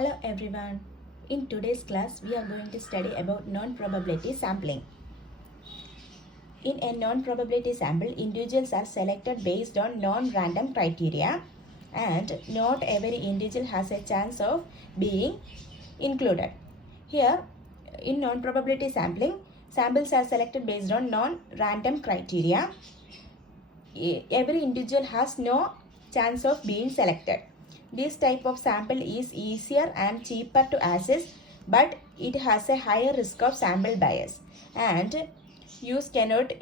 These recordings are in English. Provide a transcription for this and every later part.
Hello everyone. In today's class, we are going to study about non-probability sampling. In a non-probability sample, individuals are selected based on non-random criteria and not every individual has a chance of being included. Here, in non-probability sampling, samples are selected based on non-random criteria. Every individual has no chance of being selected. This type of sample is easier and cheaper to access, but it has a higher risk of sample bias and use cannot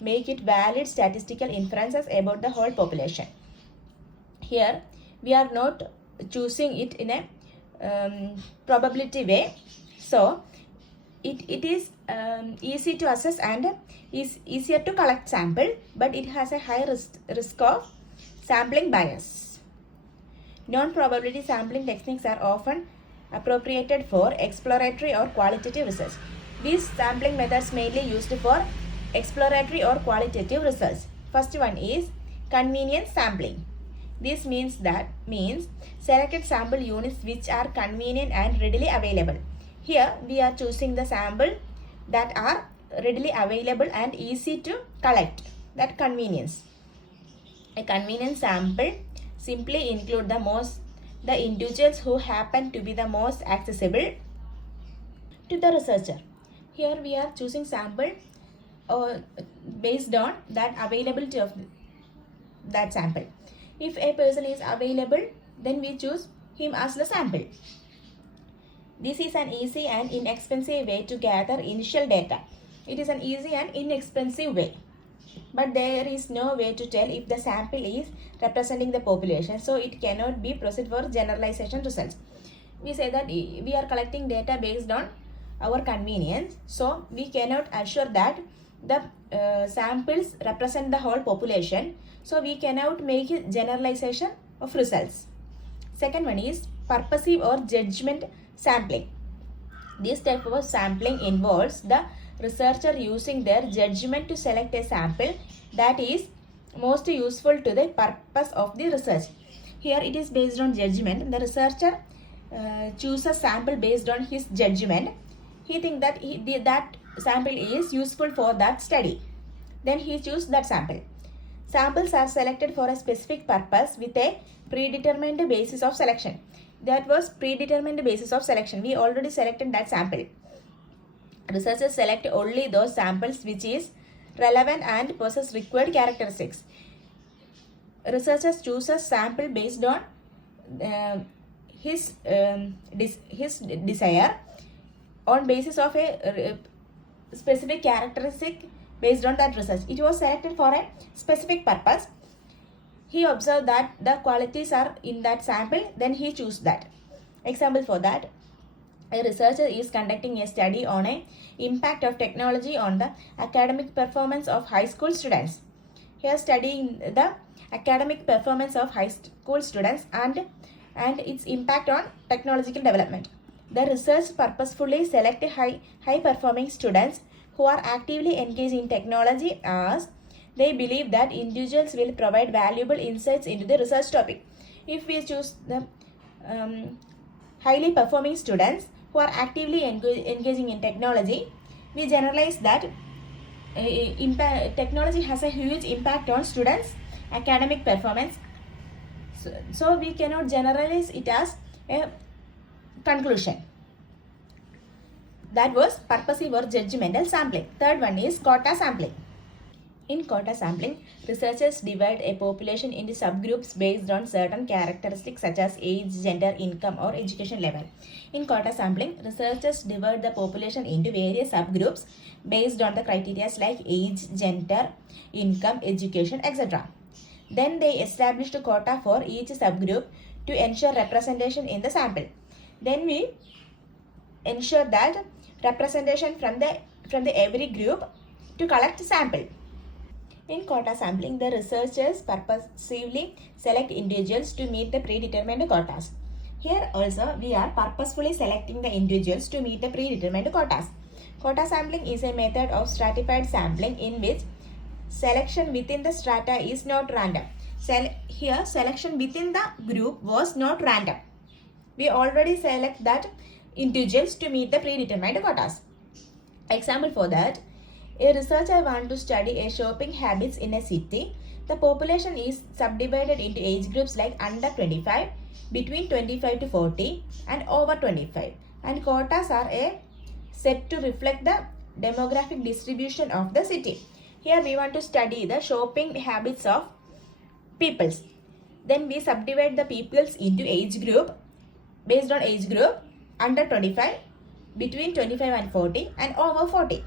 make it valid statistical inferences about the whole population. Here we are not choosing it in a probability way, so it is easy to assess and is easier to collect sample, but it has a high risk of sampling bias. Non-probability sampling techniques are often appropriated for exploratory or qualitative research. These sampling methods mainly used for exploratory or qualitative research. First one is convenience sampling. This means selected sample units which are convenient and readily available. Here we are choosing the sample that are readily available and easy to collect. That convenience. A convenience sample simply include the individuals who happen to be the most accessible to the researcher. Here we are choosing sample based on that availability of that sample. If a person is available, then we choose him as the sample. This is an easy and inexpensive way to gather initial data. It is an easy and inexpensive way. But there is no way to tell if the sample is representing the population, so it cannot be proceed for generalization results. We say that we are collecting data based on our convenience, so we cannot assure that the samples represent the whole population, so we cannot make a generalization of results. Second one is purposive or judgment sampling. This type of sampling involves the researcher using their judgment to select a sample that is most useful to the purpose of the research. Here it is based on judgment. The researcher chooses sample based on his judgment. He thinks that that sample is useful for that study. Then he chooses that sample. Samples are selected for a specific purpose with a predetermined basis of selection. That was predetermined basis of selection. We already selected that sample. Researchers select only those samples which is relevant and possess required characteristics. Researchers choose a sample based on his desire on basis of a specific characteristic based on that research. It was selected for a specific purpose. He observed that the qualities are in that sample, then he choose that. Example for that. A researcher is conducting a study on an impact of technology on the academic performance of high school students. Here studying the academic performance of high school students and its impact on technological development. The research purposefully select high performing students who are actively engaged in technology as they believe that individuals will provide valuable insights into the research topic. If we choose the highly performing students who are actively engaging in technology, we generalize that technology has a huge impact on students' academic performance. So we cannot generalize it as a conclusion. That was purposive or judgmental sampling. Third one is quota sampling. In quota sampling, researchers divide a population into subgroups based on certain characteristics such as age, gender, income, or education level. In quota sampling, researchers divide the population into various subgroups based on the criteria like age, gender, income, education, etc. Then they established a quota for each subgroup to ensure representation in the sample. Then we ensure that representation from the every group to collect sample. In quota sampling, the researchers purposely select individuals to meet the predetermined quotas. Here also, we are purposefully selecting the individuals to meet the predetermined quotas. Quota sampling is a method of stratified sampling in which selection within the strata is not random. Here, selection within the group was not random. We already select that individuals to meet the predetermined quotas. Example for that, a researcher wants to study a shopping habits in a city. The population is subdivided into age groups like under 25, between 25 to 40 and over 25, and quotas are set to reflect the demographic distribution of the city. Here we want to study the shopping habits of peoples. Then we subdivide the peoples into age group based on age group under 25, between 25 and 40 and over 40.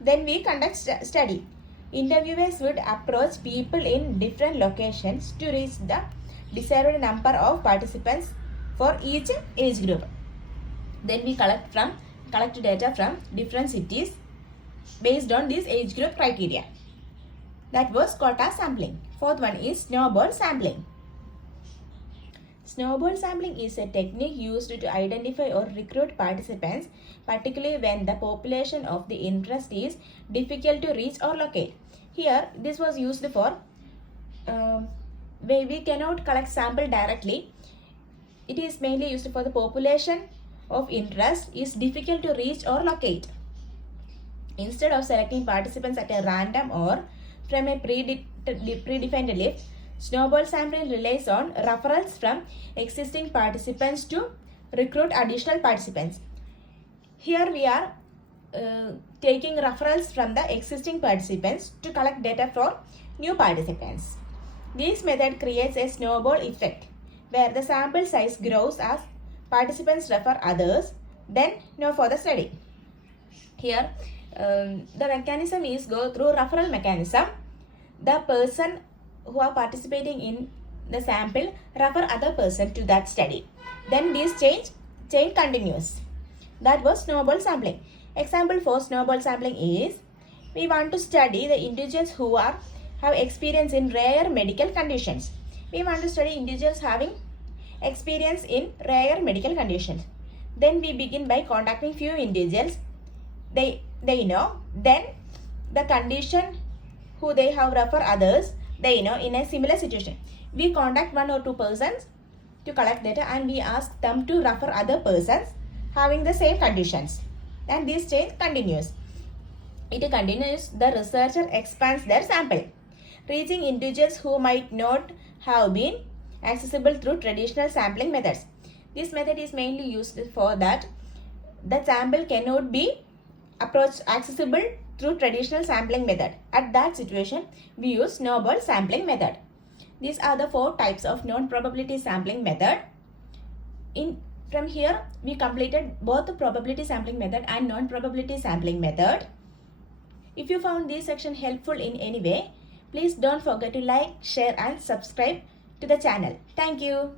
Then we conduct study. Interviewers would approach people in different locations to reach the desired number of participants for each age group. Then we collect data from different cities based on this age group criteria. That was quota sampling. Fourth one is snowball sampling. Snowball sampling is a technique used to identify or recruit participants, particularly when the population of the interest is difficult to reach or locate. Here, this was used for where we cannot collect sample directly. It is mainly used for the population of interest is difficult to reach or locate. Instead of selecting participants at a random or from a predefined list, snowball sampling relies on referrals from existing participants to recruit additional participants. Here we are taking referrals from the existing participants to collect data for new participants. This method creates a snowball effect where the sample size grows as participants refer others, then know for the study. Here the mechanism is go through referral mechanism. The person who are participating in the sample refer other person to that study. Then this chain continues. That was snowball sampling. Example for snowball sampling is, we want to study the individuals who have experience in rare medical conditions. We want to study individuals having experience in rare medical conditions. Then we begin by contacting few individuals they know. Then the condition who they have refer others they know in a similar situation. We contact 1 or 2 persons to collect data and we ask them to refer other persons having the same conditions. And this chain continues. It continues, the researcher expands their sample, reaching individuals who might not have been accessible through traditional sampling methods. This method is mainly used for that the sample cannot be accessible through traditional sampling method. At that situation, we use snowball sampling method. These are the 4 types of non-probability sampling method. From here, we completed both the probability sampling method and non-probability sampling method. If you found this section helpful in any way, please don't forget to like, share and subscribe to the channel. Thank you.